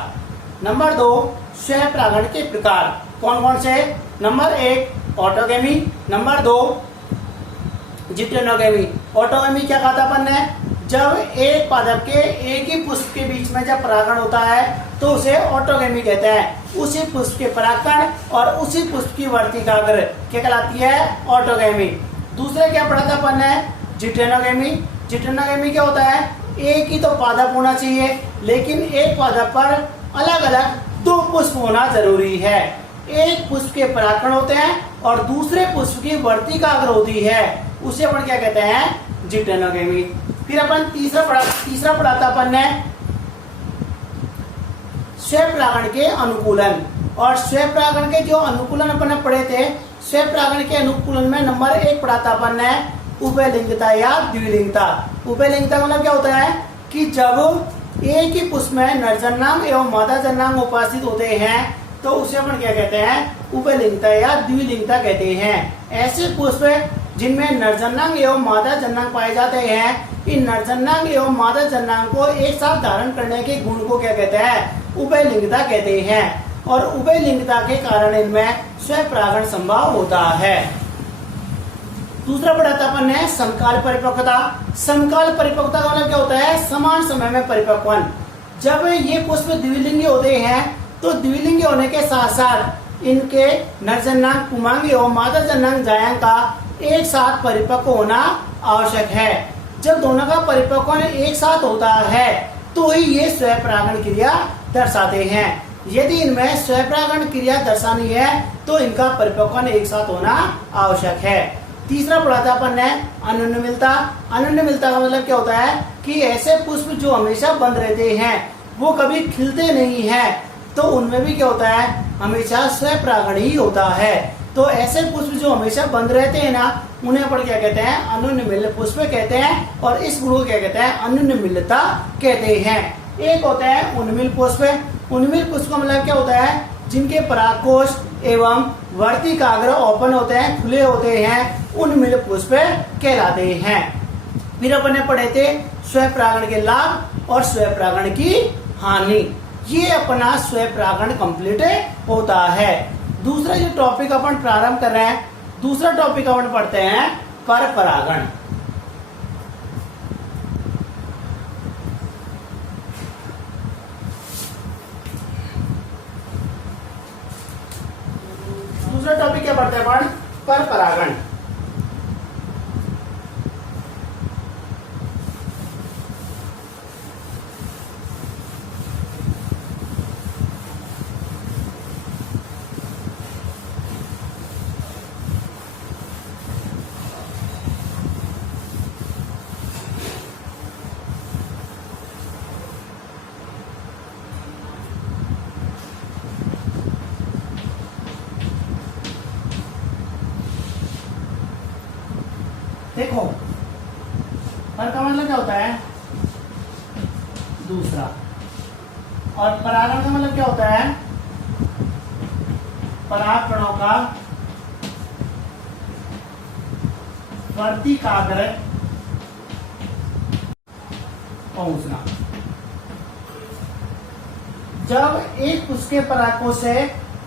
नंबर 2 स्व परागण के प्रकार कौन कौन से? Number 1 autogamy, number 2 geitonogamy. Autogamy क्या कहा था अपन ने? जब एक पादप के एक ही पुष्प के बीच में जब परागण होता है तो उसे ऑटोगेमी कहते हैं। उसी पुष्प के परागकण और उसी पुष्प की वर्तिकाग्र क्या कहलाती है? ऑटोगेमी। दूसरे क्या पढ़ा था अपन ने? जिटेनोगेमी। जिटेनोगेमी क्या होता है? एक ही तो पादप होना चाहिए, लेकिन एक पादप पर अलग अलग 2 पुष्प होना जरूरी है। एक पुष्प के परागकण होते हैं और दूसरे पुष्प की वर्तिकाग्र होती है, उसे अपन क्या कहते हैं? जिटेनोगेमी। फिर अपन तीसरा पढ़ा था अपन ने स्व परागण के अनुकूलन। और स्व परागण के जो अनुकूलन अपन ने पढ़े थे, स्व परागण के अनुकूलन में नंबर 1 पढ़ा था अपन ने उभयलिंगता या द्विलिंगता। उभयलिंगता मतलब क्या होता है कि जब एक ही पुष्प में नर जननांग एवं मादा जननांग उपस्थित होते हैं तो उसे अपन क्या कहते हैं? उभयलिंगता या द्विलिंगता कहते हैं। ऐसे पुष्प जिनमें नर जननांग एवं मादा जननांग पाए जाते हैं, इन नर जननांग एवं मादा जननांग को एक साथ धारण करने के गुण को क्या कहते हैं? उभयलिंगता कहते हैं। और उभयलिंगता के कारण इनमें स्व परागण संभव होता है। दूसरा पढ़ा था अपन ने समकाल परिपक्वता। समकाल परिपक्वता का मतलब क्या होता है? समान समय में परिपक्वन। जब ये पुष्प द्विलिंगी होते हैं तो द्विलिंगी होने के साथ साथ इनके नर जननांग पुमांग एवं मादा जननांग जायांग का एक साथ परिपक्व होना आवश्यक है। जब दोनों का परिपक्वन एक साथ होता है तो ही ये स्व परागण क्रिया दर्शाते हैं। यदि इनमें स्व परागण क्रिया दर्शानी है तो इनका परिपक्वन एक साथ होना आवश्यक है। तीसरा पढ़ा था अपन ने अनन्य मिलता। अनन्य मिलता का मतलब क्या होता है कि ऐसे पुष्प जो हमेशा बंद रहते हैं, वो कभी खिलते नहीं हैं, तो उनमें भी क्या होता है? हमेशा स्व परागण ही होता है। तो ऐसे पुष्प जो हमेशा बंद रहते हैं ना, उन्हें अपन क्या कहते हैं? अनन्य मिल पुष्प कहते हैं। और इस गुण को क्या कहते हैं? अनन्य मिलता कहते हैं। एक होता है उन्मिल पुष्प। उन्मिल पुष्प का मतलब क्या होता है? जिनके परागकोश एवं वर्तिकाग्र ओपन होते हैं, खुले होते हैं, उन्मिल पुष्प कहलाते हैं। फिर अपन ने पढ़े थे स्व परागण के लाभ और स्व परागण की हानि। ये अपना स्व परागण कंप्लीट होता है। दूसरा जो टॉपिक अपन प्रारंभ कर रहे हैं, दूसरा टॉपिक अपन पढ़ते हैं पर परागण। दूसरा टॉपिक क्या पढ़ते हैं अपन? पर परागण। देखो, पर का मतलब क्या होता है? दूसरा। और परागण का मतलब क्या होता है? परागकणों का वर्तिकाग्र पहुंचना। जब एक पुष्प के परागकों से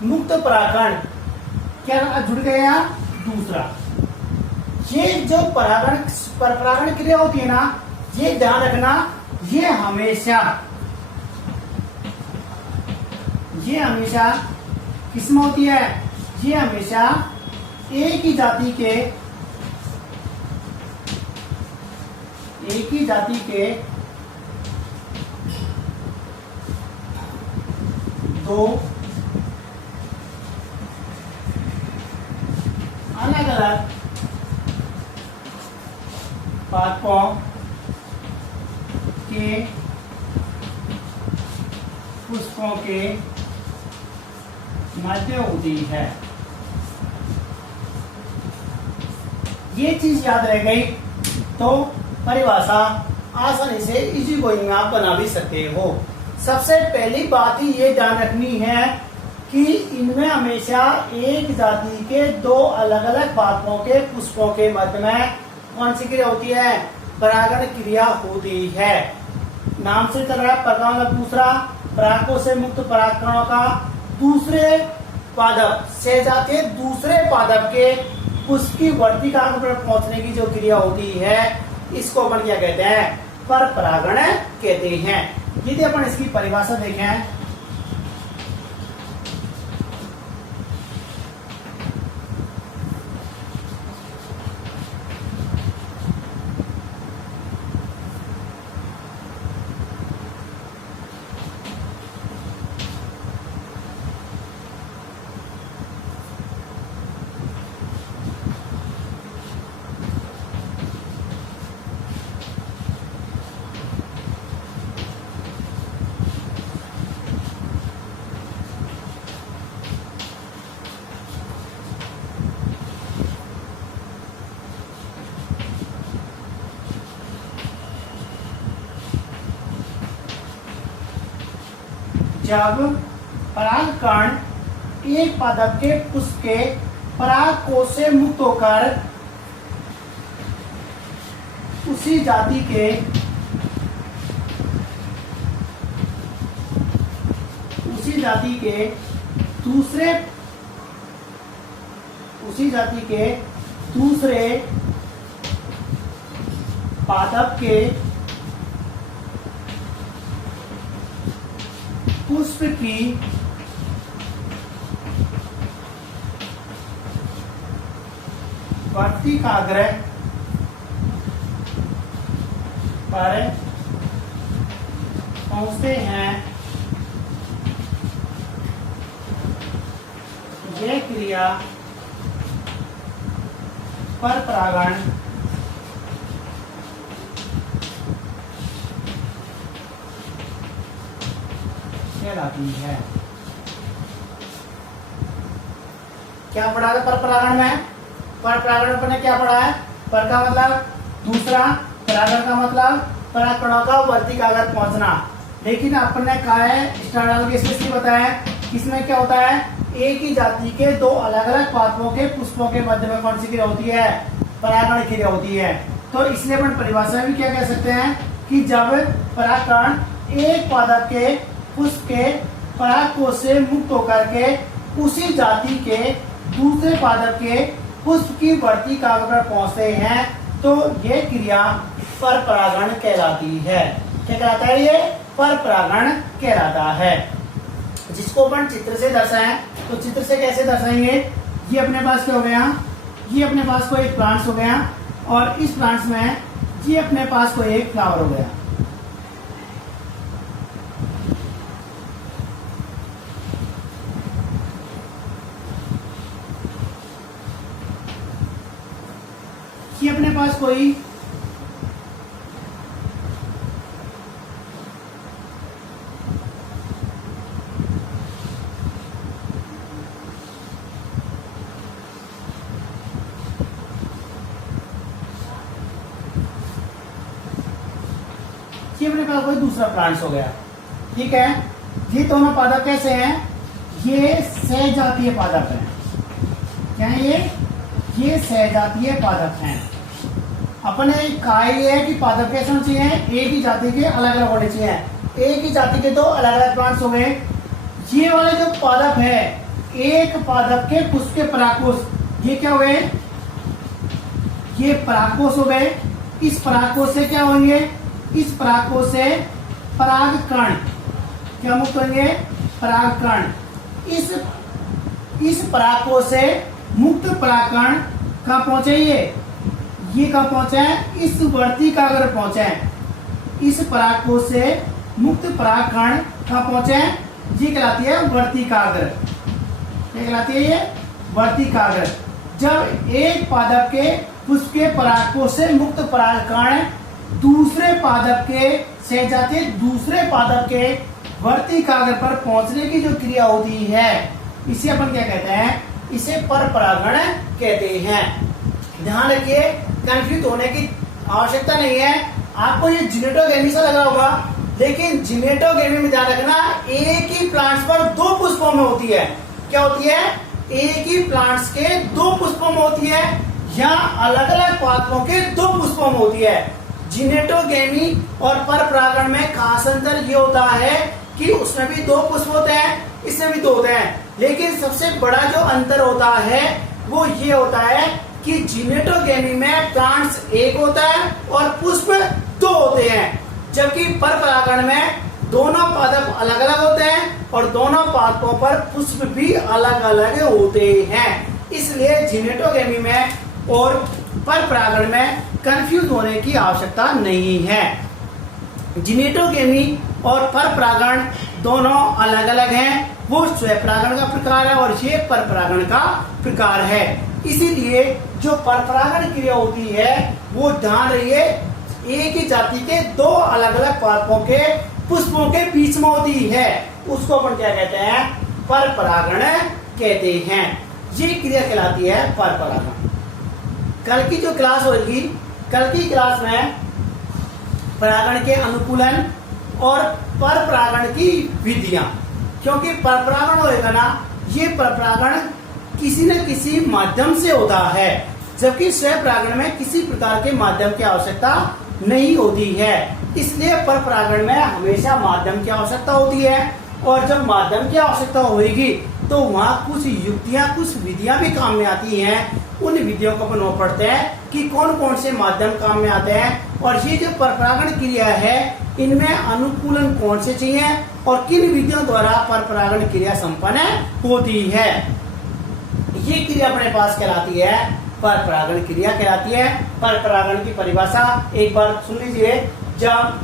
मुक्त परागकण क्या जुड़ गया, दूसरा, ये जो परागण क्रिया होती है ना, ये ध्यान रखना, ये हमेशा किसमें होती है? ये हमेशा एक ही जाति के दो अलग अलग पादपों के पुष्पों के मध्य होती है। ये चीज याद रह गई तो परिभाषा आसानी से इजी गोइंग में आप बना भी सकते हो। सबसे पहली बात ही ये ध्यान रखनी है कि इनमें हमेशा एक जाति के दो अलग अलग पादपों के पुष्पों के मध्य में कौन सी क्रिया होती है? परागण क्रिया होती है। नाम से चल रहा है परागण मतलब दूसरा, परागकों से मुक्त परागकणों का दूसरे पादप से जाके दूसरे पादप के पुष्प की वर्तिकाग्र पर पहुंचने की जो क्रिया होती है, इसको अपन क्या कहते हैं? पर परागण कहते हैं। यदि अपन इसकी परिभाषा देखें, जब परागकण एक पादप के पुष्प के परागकोश से मुक्त होकर उसी जाति के दूसरे पादप के पुष्प की वर्तिकाग्र पर पहुंचते हैं, यह क्रिया पर परागण कहलाती है। क्या पढ़ा है पर परागण में? पर परागण पर ने क्या पढ़ा है? पर का मतलब दूसरा, परागण का मतलब परागकणों का वर्तिकाग्र पहुंचना। लेकिन अपन ने कहा है स्टार्ट के स्पेशली बताया, इसमें क्या होता है? एक ही जाति के दो अलग अलग पादपों के पुष्पों के मध्य में कौन सी क्रिया होती है? परागण क्रिया होती है। तो इसलिए अपन परिभाषा में भी क्या कह सकते हैं कि जब परागकण एक पादप के पुष्प के परागकोश से मुक्त होकर के उसी जाति के दूसरे पादप के पुष्प की वर्तिकाग्र पर पहुंचते हैं, तो ये क्रिया पर परागण कहलाती है। क्या कहलाता है? ये पर परागण कहलाता है। जिसको अपन चित्र से दर्शाएं, तो चित्र से कैसे दर्शाएंगे? ये अपने पास क्या हो गया? ये अपने पास कोई एक प्लांट्स हो गया, और इस प्लांट्स में ये अपने पास कोई एक फ्लावर हो गया। ये अपने पास कोई दूसरा प्लांट्स हो गया। ठीक है, ये दोनों पादप कैसे हैं? ये सहजातीय पादप हैं। क्या है ये सहजातीय पादप हैं। अपने कहा ये है कि पादप कैसे होने चाहिए? एक ही जाति के अलग अलग होने चाहिए। एक ही जाति के दो अलग अलग प्लांट्स हो गए। ये वाले जो पादप है, एक पादप के पुष्प के परागकोश, ये क्या हुए? ये परागकोश हो गए। इस परागकोश से क्या होंगे? इस परागकोश से परागकण क्या मुक्त होंगे? परागकण। इस परागकोश से मुक्त परागकण कहाँ पहुंचे? ये कहाँ पहुंचे हैं? इस वर्तिकाग्र पहुंचे हैं। इस परागकोश से मुक्त परागकण कहाँ पहुंचे हैं? ये कहलाती है वर्तिकाग्र। क्या कहलाती है ये? वर्तिकाग्र। जब एक पादप के पुष्प के परागकोश से मुक्त परागकण दूसरे पादप के सहजातीय दूसरे पादप के वर्तिकाग्र पर पहुंचने की जो क्रिया होती है, इसे अपन क्या कहते हैं? इसे परपरागण कहते हैं। ध्यान रखिए, कंफ्यूज होने की आवश्यकता नहीं है। आपको ये जिनेटोगेमी सा लग रहा होगा, लेकिन जिनेटोगेमी में ध्यान रखना, एक ही प्लांट्स पर दो पुष्पों में होती है। क्या होती है? एक ही प्लांट्स के दो पुष्पों में होती है, या अलग अलग पादपों के दो पुष्पों में होती है। जिनेटोगेमी और परपरागण में खास अंतर ये होता है कि उसमें भी दो पुष्प होते हैं, इसमें भी दो होते हैं। लेकिन सबसे बड़ा जो अंतर होता है वो ये होता है कि जिनेटोगेमी में प्लांट्स एक होता है और पुष्प दो होते हैं, जबकि परपरागण में दोनों पादप अलग अलग होते हैं और दोनों पादपों पर पुष्प भी अलग अलग होते हैं। इसलिए जिनेटोगेमी में और परपरागण में कंफ्यूज होने की आवश्यकता नहीं है। जिनेटोगेमी और परपरागण दोनों अलग अलग हैं। वो स्वपरागण का प्रकार है और ये परपरागण का प्रकार है। इसीलिए जो परपरागण क्रिया होती है वो ध्यान रहिए, एक ही जाति के दो अलग अलग पादपों के पुष्पों के बीच में होती है, उसको अपन क्या कहते हैं? परपरागण कहते हैं। ये क्रिया कहलाती है परपरागण। कल की जो क्लास होगी, कल की क्लास में परागण के अनुकूलन और परपरागण की विधियां, क्योंकि परपरागण होगा ना, ये परपरागण किसी न किसी माध्यम से होता है, जबकि स्वपरागण में किसी प्रकार के माध्यम की आवश्यकता नहीं होती है। इसलिए परपरागण में हमेशा माध्यम की आवश्यकता होती है, और जब माध्यम की आवश्यकता होगी तो वहाँ कुछ युक्तियां, कुछ विधियां भी काम में आती हैं। उन विधियों को अपन पढ़ते हैं कि कौन कौन से माध्यम काम में आते हैं, और ये जो परपरागण क्रिया है इनमें अनुकूलन कौन से चाहिए और किन विधियों द्वारा परपरागण क्रिया संपन्न होती है। ये क्रिया अपने पास कहलाती है परपरागण क्रिया कहलाती है। परपरागण की परिभाषा एक बार सुन लीजिए। जब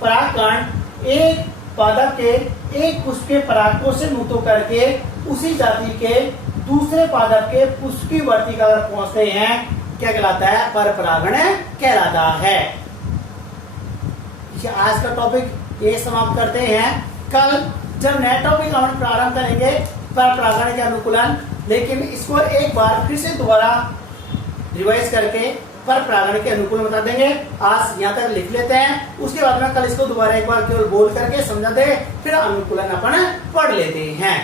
परागकण एक पादप के एक पुष्प के परागकोश से मुक्त होकर के उसी जाति के दूसरे पादप के पुष्प की वर्तिका अगर पहुंचते हैं, क्या कहलाता है? परपरागण कहलाता है। आज का टॉपिक ये समाप्त करते हैं। कल जब नया टॉपिक हम प्रारंभ करेंगे परपरागण के अनुकूलन, लेकिन इसको एक बार फिर से दोबारा रिवाइज करके परपरागण के अनुकूलन बता देंगे। आज यहाँ तक लिख लेते हैं, उसके बाद में कल इसको दोबारा एक बार केवल बोल करके समझा दे, फिर अनुकूलन अपन पढ़ लेते हैं।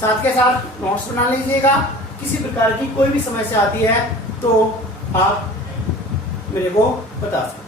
साथ के साथ नोट्स बना लीजिएगा। किसी प्रकार की कोई भी समस्या आती है तो आप मेरे को बता सकते हैं।